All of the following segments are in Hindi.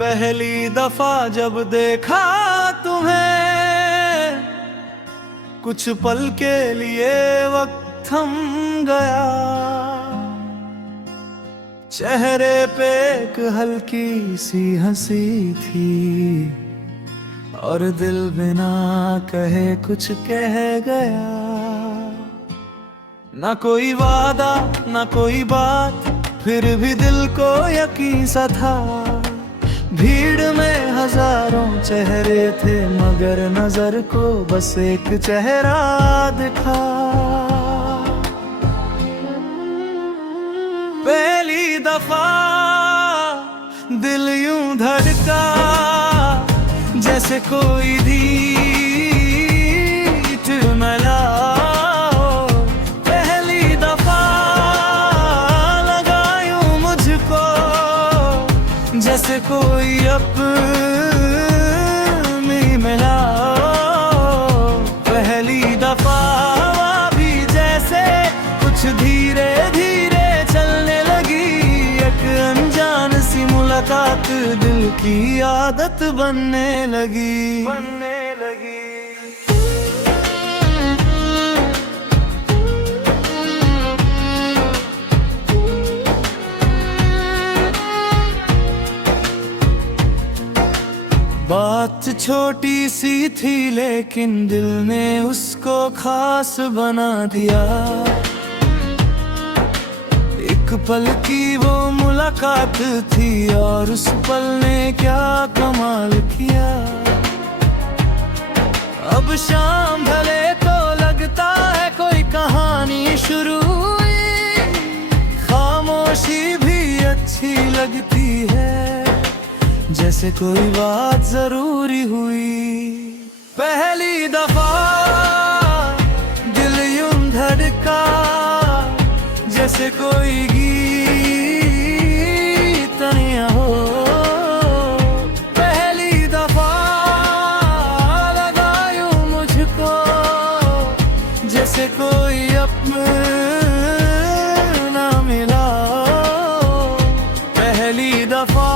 पहली दफा जब देखा तुम्हें, कुछ पल के लिए वक्त थम गया। चेहरे पे एक हल्की सी हंसी थी और दिल बिना कहे कुछ कह गया। ना कोई वादा ना कोई बात, फिर भी दिल को यकीन सा था। भीड़ में हजारों चेहरे थे मगर नजर को बस एक चेहरा दिखा। पहली दफा दिल यूं धड़का जैसे कोई धीट मिला। पहली दफा लगा यूं मुझको जैसे कोई अपनी मिला। पहली दफा भी जैसे कुछ धीरे धीरे चलने लगी। एक अनजान सी मुलाकात दिल की आदत बनने लगी। बात छोटी सी थी लेकिन दिल ने उसको खास बना दिया। एक पल की वो मुलाकात थी और उस पल ने क्या कमाल किया। अब शाम ढले तो लगता है कोई कहानी शुरू हुई। खामोशी भी अच्छी लगती है जैसे कोई बात जरूरी हुई। पहली दफा दिल यूं धड़का जैसे कोई गीत नया हो। पहली दफा लगा यूं मुझको जैसे कोई अपना मिला। पहली दफा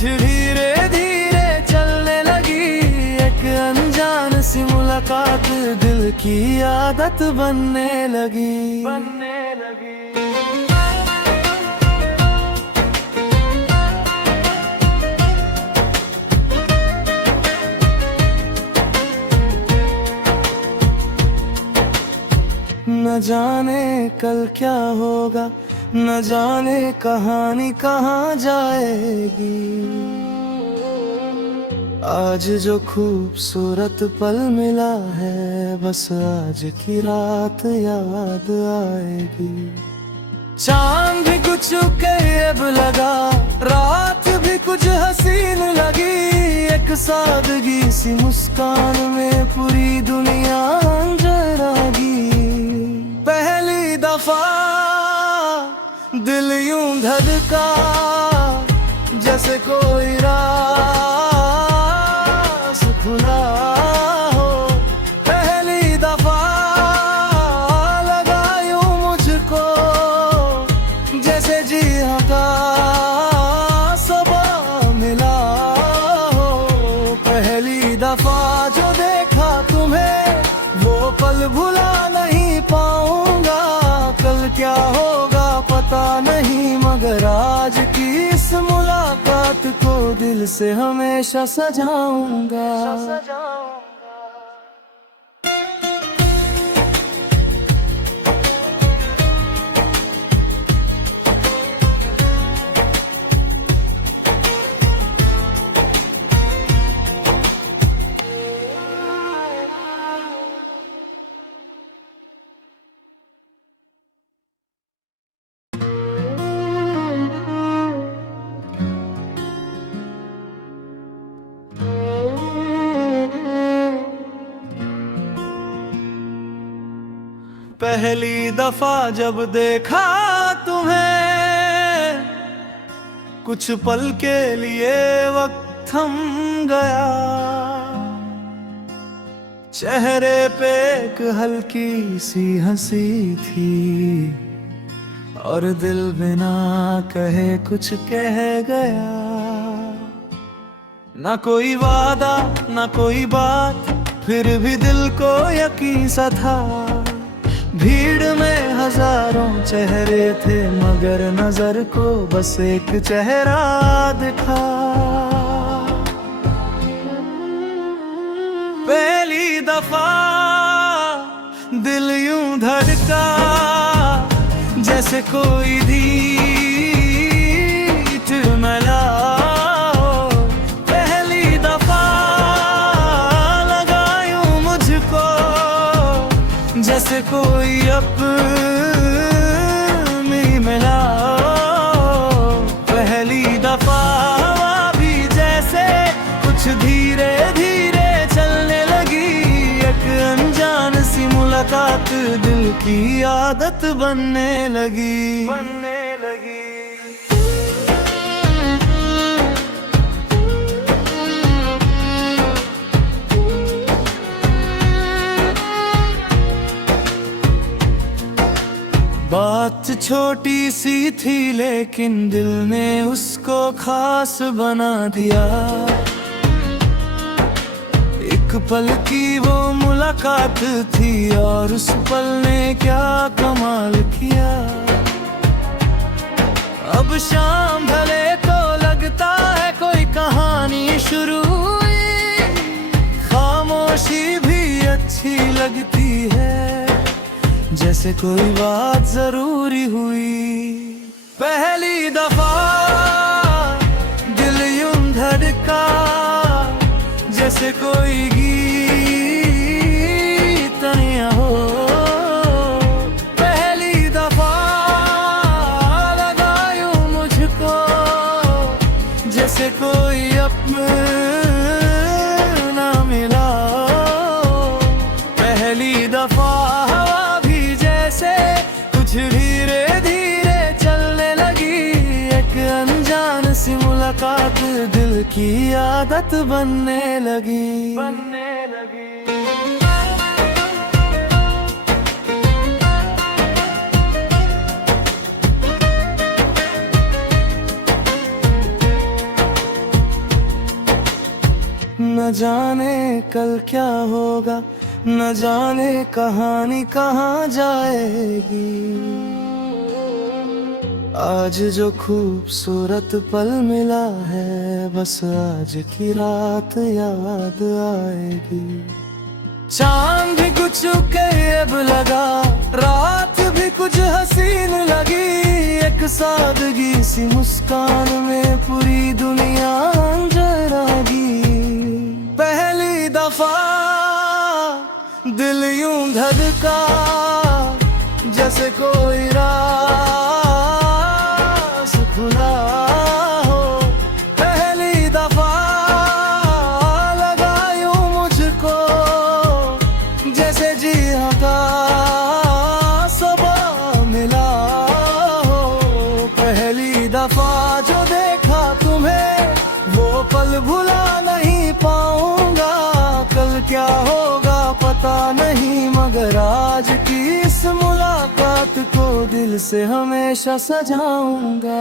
धीरे धीरे चलने लगी। एक अनजान सी मुलाकात दिल की आदत बनने लगी। न जाने कल क्या होगा, न जाने कहानी कहाँ जाएगी। आज जो खूबसूरत पल मिला है बस आज की रात याद आएगी। चांद भी कुछ करीब लगा, रात भी कुछ हसीन लगी। एक सादगी सी मुस्कान में पूरी दुनिया अंजर आ गई। पहली दफा दिल यूं धड़का जैसे कोई राज खुला हो। पहली दफा लगा यूं मुझको जैसे जी का सबा मिला हो। पहली दफा जो देखा तुम्हें वो पल भुला नहीं पाऊंगा। कल क्या होगा पता नहीं मगर आज की इस मुलाकात को दिल से हमेशा सजाऊंगा। पहली दफा जब देखा तुम्हें, कुछ पल के लिए वक्त थम गया। चेहरे पे एक हल्की सी हंसी थी और दिल बिना कहे कुछ कह गया। ना कोई वादा ना कोई बात, फिर भी दिल को यकीन सा था। भीड़ में हजारों चेहरे थे, मगर नजर को बस एक चेहरा दिखा। पहली दफा दिल यूं धड़का, जैसे कोई धीट मिला। पहली दफा लगा यूं मुझको, जैसे कोई अपनी मिला। पहली दफा भी जैसे कुछ धीरे धीरे चलने लगी। एक अनजान सी मुलाकात दिल की आदत बनने लगी। बात छोटी सी थी, लेकिन दिल ने उसको खास बना दिया। एक पल की वो मुलाकात थी, और उस पल ने क्या कमाल किया। अब शाम ढले तो लगता है कोई कहानी शुरू हुई। खामोशी भी अच्छी लगती है, जैसे कोई बात जरूरी हुई। पहली दफा दिल यूं धड़का, जैसे कोई गीत नया हो। पहली दफा लगा यूं मुझको, जैसे कोई अपना मिला। पहली दफा कुछ धीरे धीरे चलने लगी। एक अनजान सी मुलाकात दिल की आदत बनने लगी। न जाने कल क्या होगा, न जाने कहानी कहाँ जाएगी। आज जो खूबसूरत पल मिला है, बस आज की रात याद आएगी। चांद भी कुछ करीब लगा, रात भी कुछ हसीन लगी। एक सादगी सी मुस्कान में पूरी दुनिया अंजरागी। पहली दफा दिल यूं धड़का, जैसे कोई राज खुला हो। पहली दफा लगा यूं मुझको, जैसे जी का सबा मिला हो। पहली दफा जो देखा तुम्हें, वो पल भुला नहीं पाऊंगा। कल क्या होगा पता नहीं, मगर आज की इस मुलाकात को दिल से हमेशा सजाऊंगा।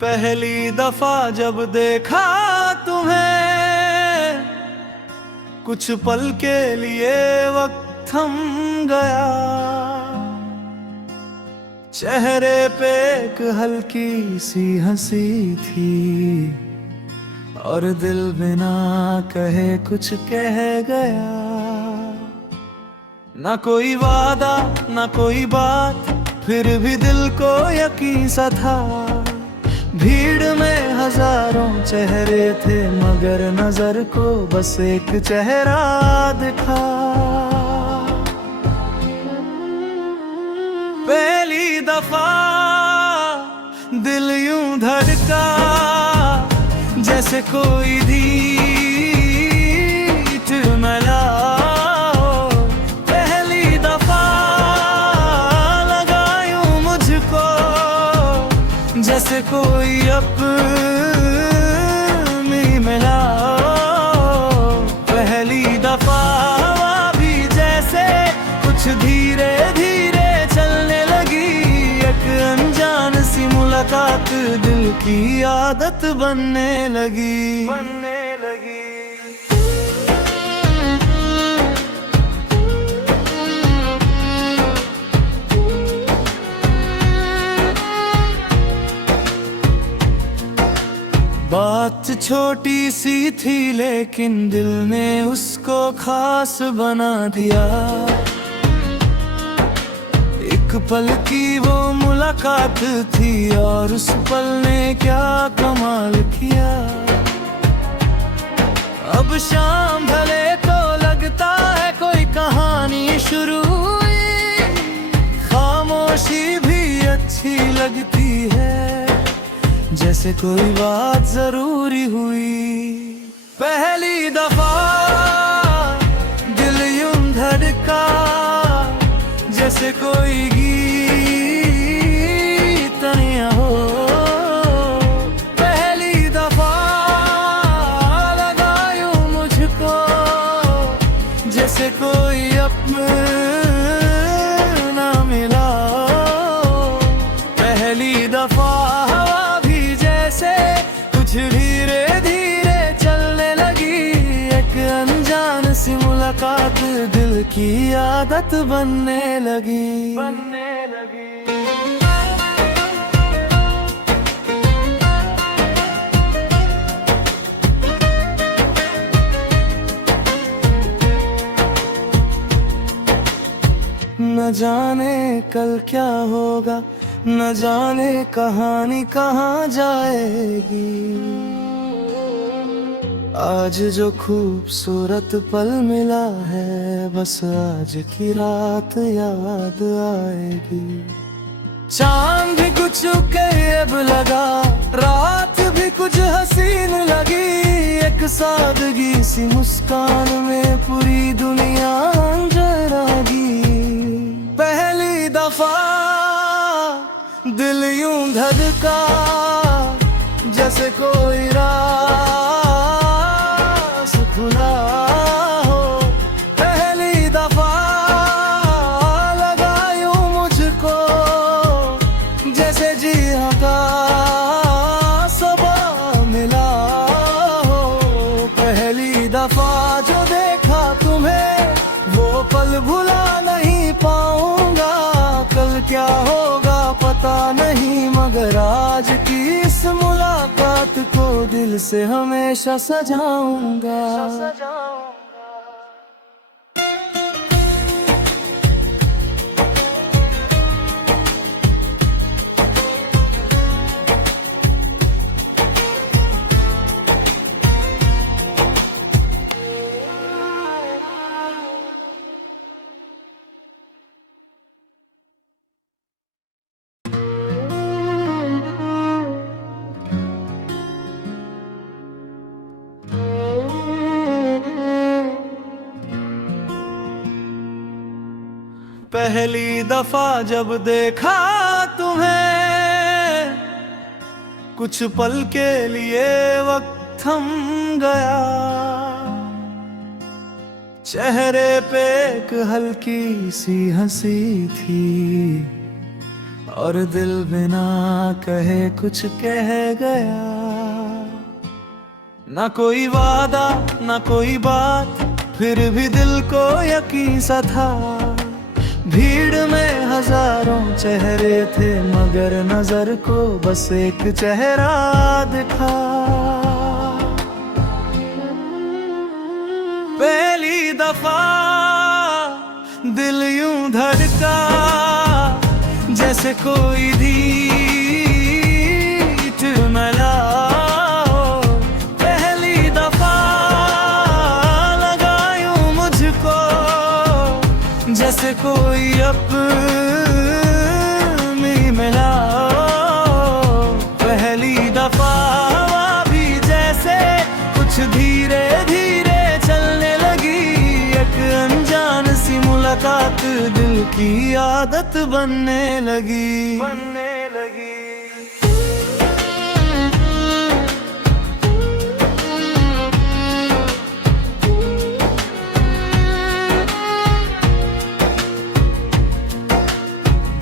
पहली दफा जब देखा तुम्हें, कुछ पल के लिए वक्त थम गया। चेहरे पे एक हल्की सी हंसी थी, और दिल बिना कहे कुछ कह गया। ना कोई वादा ना कोई बात, फिर भी दिल को यकीन सा था। भीड़ में हजारों चेहरे थे, मगर नजर को बस एक चेहरा दिखा। दफा दिल यूं धड़का जैसे कोई धीट मिला हो। पहली दफा लगा यूं मुझको जैसे कोई अपनी मिला हो। पहली दफा भी जैसे कुछ धीरे धीरे चलने लगी। एक अनजान सी मुलाकात दिल की आदत बनने लगी। बात छोटी सी थी लेकिन दिल ने उसको खास बना दिया। एक पल की वो मुलाकात थी और उस पल ने क्या कमाल किया। अब शाम ढले तो लगता है कोई कहानी शुरू हुई। खामोशी भी अच्छी लगती है जैसे कोई बात जरूरी हुई। पहली दफा दिल यूं धड़का जैसे कोई गीत नया हो। पहली दफा लगा यूं मुझको जैसे कोई अपना मिला हो। पहली दफा धीरे धीरे चलने लगी। एक अनजान सी मुलाकात दिल की आदत बनने लगी। न जाने कल क्या होगा, न जाने कहानी कहाँ जाएगी। आज जो खूबसूरत पल मिला है बस आज की रात याद आएगी। चांद भी कुछ करीब लगा, रात भी कुछ हसीन लगी। एक सादगी सी मुस्कान में पूरी दुनिया अंजर आ गई। पहली दफा दिल यूं धड़का जैसे कोई राज खुला हो। पहली दफा लगा यूं मुझको जैसे जी का सबा मिला हो। पहली दफा जो देखा तुम्हें वो पल भुला नहीं पाऊंगा। कल क्या होगा पता नहीं मगर आज की इस मुलाकात को दिल से हमेशा सजाऊंगा। पहली दफा जब देखा तुम्हें कुछ पल के लिए वक्त थम गया। चेहरे पे एक हल्की सी हंसी थी और दिल बिना कहे कुछ कह गया। ना कोई वादा ना कोई बात फिर भी दिल को यकीन सा था। भीड़ में हजारों चेहरे थे मगर नजर को बस एक चेहरा दिखा। पहली दफा दिल यूं धड़का जैसे कोई धीट मिला हो। पहली दफा लगा यूं मुझको जैसे कोई अपनी आदत बनने लगी।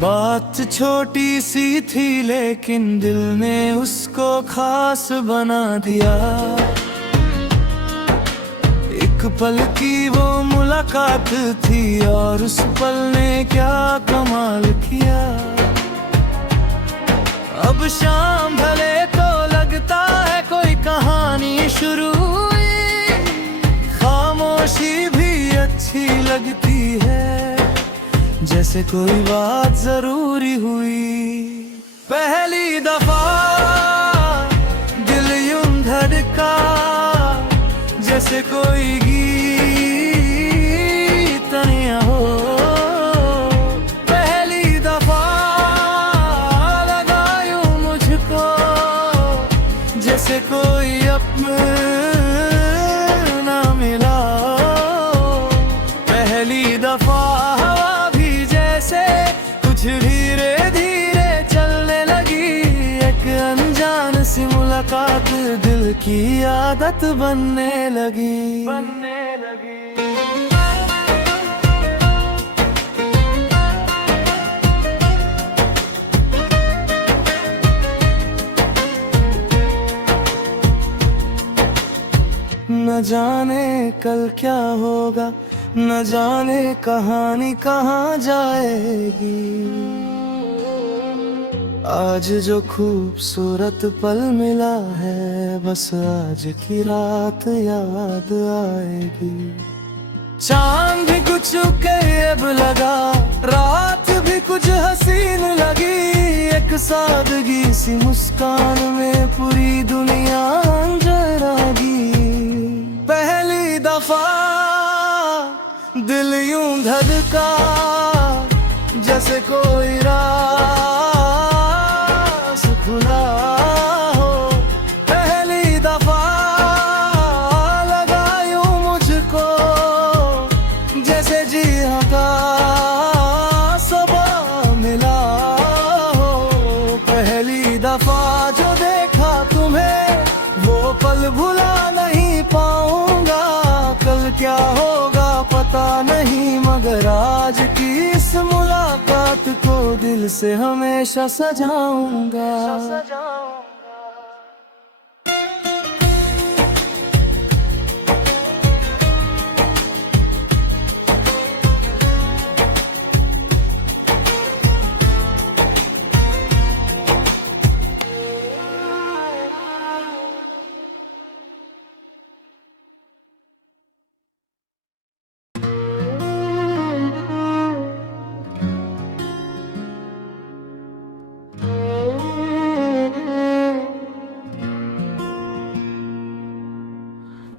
बात छोटी सी थी लेकिन दिल ने उसको खास बना दिया। एक पल की वो मुलाकात थी और उस पल ने क्या कमाल किया। अब शाम ढले तो लगता है कोई कहानी शुरू हुई। खामोशी भी अच्छी लगती है, जैसे कोई बात जरूरी हुई। पहली दफा दिल यूं धड़का, जैसे कोई गीत नया हो। पहली दफा लगा यूं मुझको, जैसे कोई अपना मिला। पहली दफा धीरे धीरे चलने लगी, एक अनजान सी मुलाकात दिल की आदत बनने लगी। न जाने कल क्या होगा, न जाने कहानी कहाँ जाएगी। आज जो खूबसूरत पल मिला है, बस आज की रात याद आएगी। चांद भी कुछ करीब लगा, रात भी कुछ हसीन लगी। एक सादगी सी मुस्कान में पूरी दुनिया अंजर आ गई। पहली दफा दिल यूं धड़का, जैसे कोई राज खुला हो। पहली दफा लगा यूं मुझको, जैसे जी हाँ का सबक मिला हो। पहली दफा जो देखा तुम्हें, वो पल भुला नहीं पाऊंगा। कल क्या होगा पता नहीं, मगर आज की इस मुलाकात को दिल से हमेशा सजाऊंगा।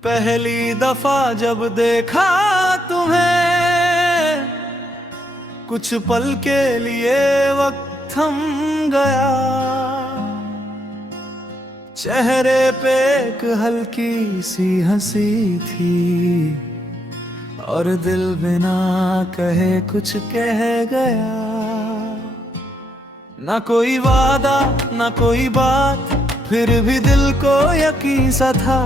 पहली दफा जब देखा तुम्हें, कुछ पल के लिए वक्त थम गया। चेहरे पे एक हल्की सी हंसी थी, और दिल बिना कहे कुछ कह गया। ना कोई वादा ना कोई बात, फिर भी दिल को यकीन सा था।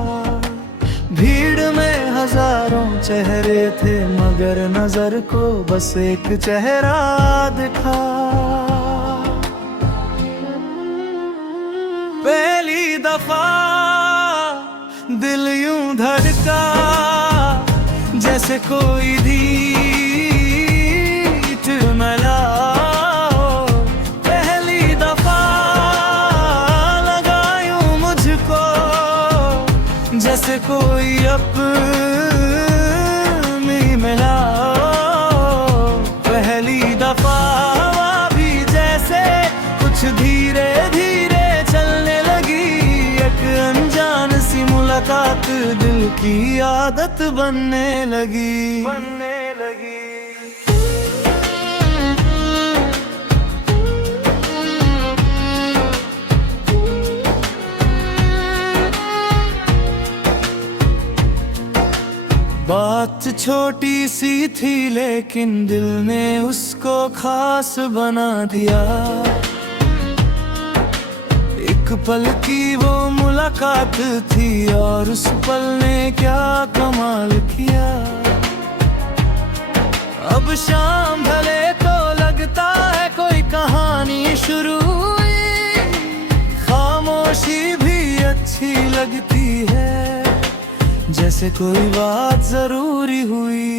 भीड़ में हजारों चेहरे थे, मगर नजर को बस एक चेहरा दिखा। पहली दफा दिल यूं धड़का, जैसे कोई गीत मिला हो। पहली दफा लगा यूं मुझको, जैसे कोई अपनी मिला। पहली दफा भी जैसे कुछ धीरे धीरे चलने लगी। एक अनजान सी मुलाकात दिल की आदत बनने लगी। बात छोटी सी थी लेकिन दिल ने उसको खास बना दिया। एक पल की वो मुलाकात थी और उस पल ने क्या कमाल किया। अब शाम ढले तो लगता है कोई कहानी शुरू हुई। खामोशी भी अच्छी लगती है, जैसे कोई बात जरूरी हुई।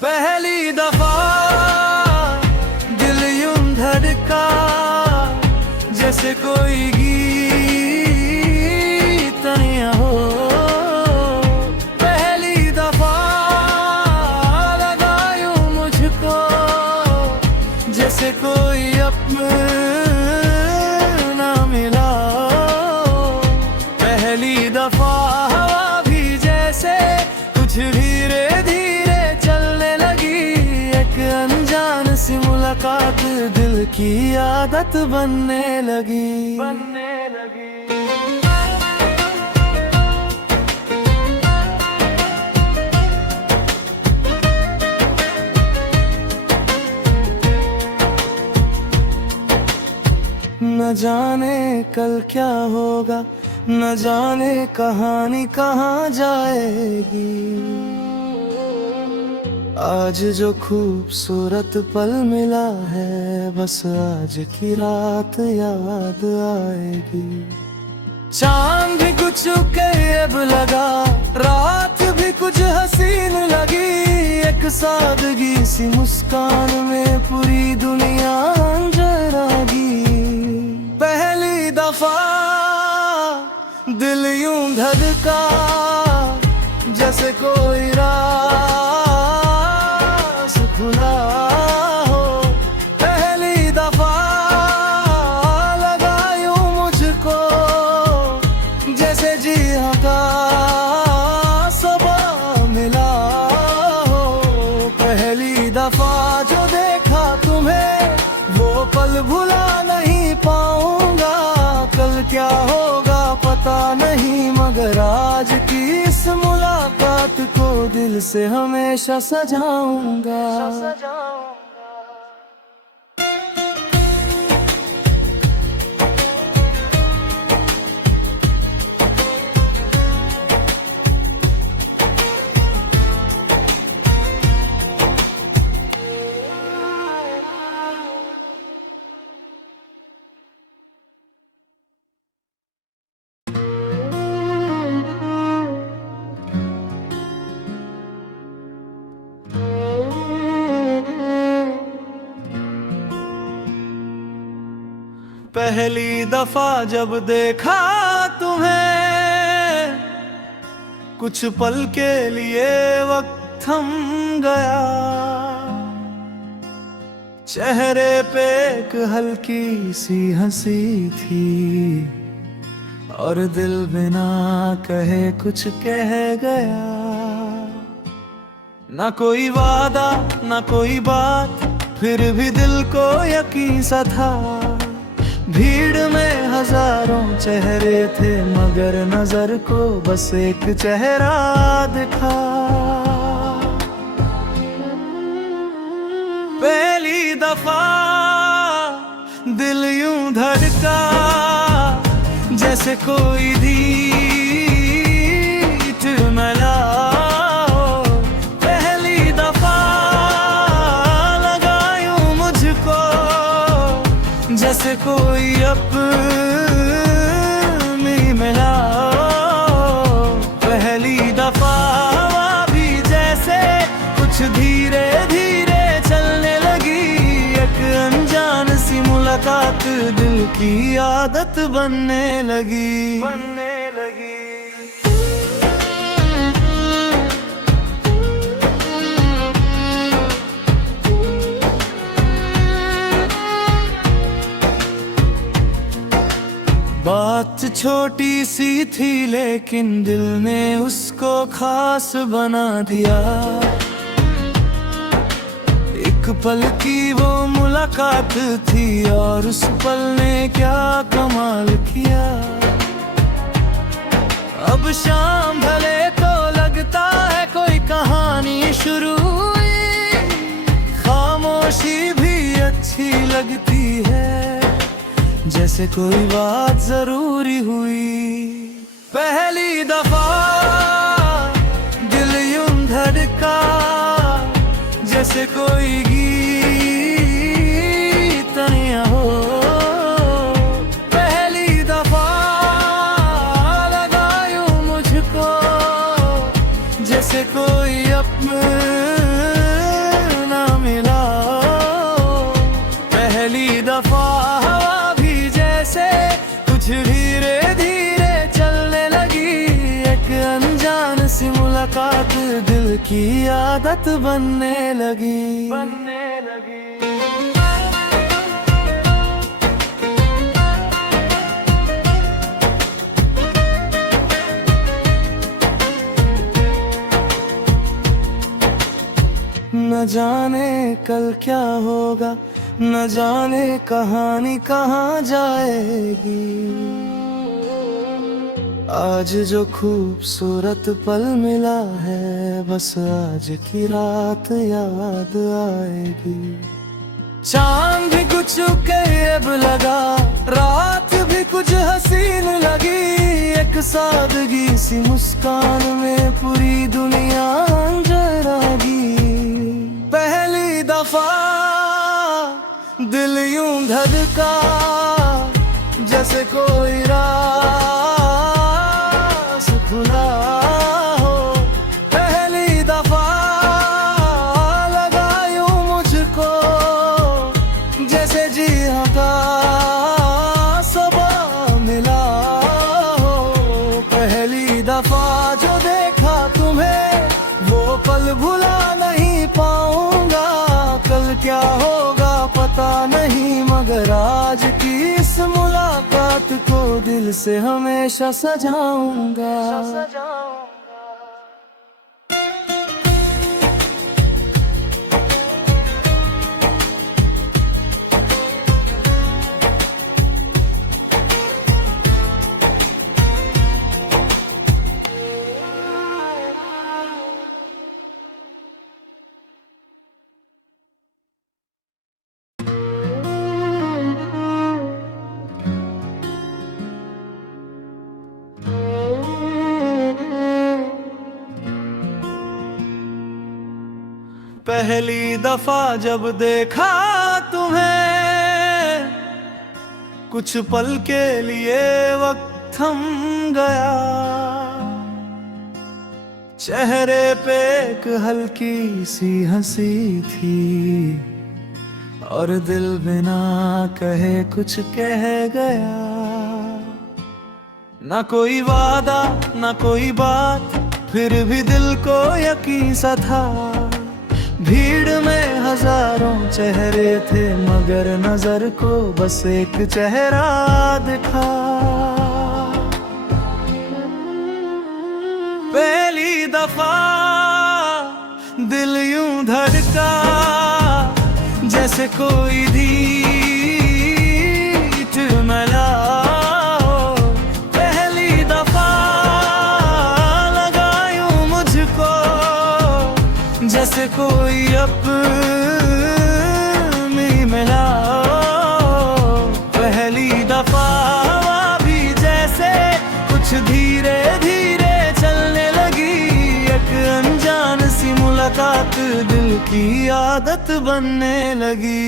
पहली दफा दिल यूं धड़का, जैसे कोई गीत नया हो। पहली दफा लगा यूं मुझको, जैसे कोई अपना मिला। पहली दफा धीरे धीरे चलने लगी, एक अनजान सी मुलाकात दिल की आदत बनने लगी। न जाने कल क्या होगा, न जाने कहानी कहाँ जाएगी। आज जो खूबसूरत पल मिला है, बस आज की रात याद आएगी। चांद भी कुछ करीब लगा, रात भी कुछ हसीन लगी। एक सादगी सी मुस्कान में पूरी दुनिया अंजर आ गई। पहली दफा दिल यूं धड़का, जैसे कोई राज खुला हो। पहली दफा लगा यूं मुझको, जैसे जी हाँ का सबक मिला हो। पहली दफा जो देखा तुम्हें, वो पल भुला नहीं पाऊंगा। कल क्या होगा पता नहीं, मगर आज की इस मुलाकात को दिल से हमेशा सजाऊंगा। पहली दफा जब देखा तुम्हें, कुछ पल के लिए वक्त थम गया। चेहरे पे एक हल्की सी हंसी थी, और दिल बिना कहे कुछ कह गया। ना कोई वादा ना कोई बात, फिर भी दिल को यकीन सा था। भीड़ में हजारों चेहरे थे, मगर नजर को बस एक चेहरा दिखा। पहली दफा दिल यूं धड़का, जैसे कोई गीत मिला हो। पहली दफा लगा यूं मुझको, जैसे कोई अपनी मिला। पहली दफा भी जैसे कुछ धीरे धीरे चलने लगी। एक अनजान सी मुलाकात दिल की आदत बनने लगी। बात छोटी सी थी लेकिन दिल ने उसको खास बना दिया। एक पल की वो मुलाकात थी और उस पल ने क्या कमाल किया। अब शाम ढले तो लगता है कोई कहानी जैसे कोई बात जरूरी हुई। पहली दफा दिल यूं धड़का, जैसे कोई गीत नया हो। पहली दफा लगा यूं मुझको, जैसे कोई अपना मिला। पहली दफा हवा भी जैसे कुछ धीरे धीरे चलने लगी। एक अनजान सी मुलाकात दिल की आदत बनने लगी। न जाने कल क्या होगा, न जाने कहानी कहाँ जाएगी। आज जो खूबसूरत पल मिला है, बस आज की रात याद आएगी। चांद भी कुछ करीब लगा, रात भी कुछ हसीन लगी। एक सादगी सी मुस्कान में पूरी दुनिया अंजरागी। पहली दफा दिल यूं धड़का, जैसे कोई राज खुला हो। पहली दफा लगा यूं मुझको, जैसे जी का सबा मिला हो। पहली दफा जो देखा तुम्हें, वो पल भुला नहीं पाऊंगा। कल क्या होगा पता नहीं, मगर आज की इस मुलाकात को दिल से हमेशा सजाऊंगा। पहली दफा जब देखा तुम्हें, कुछ पल के लिए वक्त थम गया। चेहरे पे एक हल्की सी हंसी थी, और दिल बिना कहे कुछ कह गया। ना कोई वादा ना कोई बात, फिर भी दिल को यकीन सा था। भीड़ में हजारों चेहरे थे, मगर नजर को बस एक चेहरा दिखा। पहली दफा दिल यूं धड़का, जैसे कोई गीत मिला हो। पहली दफा लगा यूं मुझको, जैसे कोई अपनी मिला। पहली दफा हवा भी जैसे कुछ धीरे धीरे चलने लगी। एक अनजान सी मुलाकात दिल की आदत बनने लगी।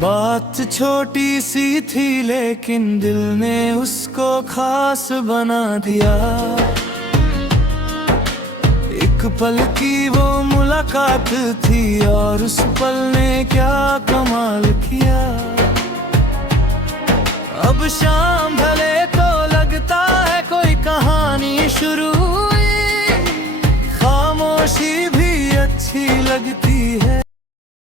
बात छोटी सी थी, लेकिन दिल ने उसको खास बना दिया। एक पल की वो मुलाकात थी, और उस पल ने क्या कमाल किया। अब शाम ढले तो लगता है कोई कहानी शुरू हुई। खामोशी भी अच्छी लगती है,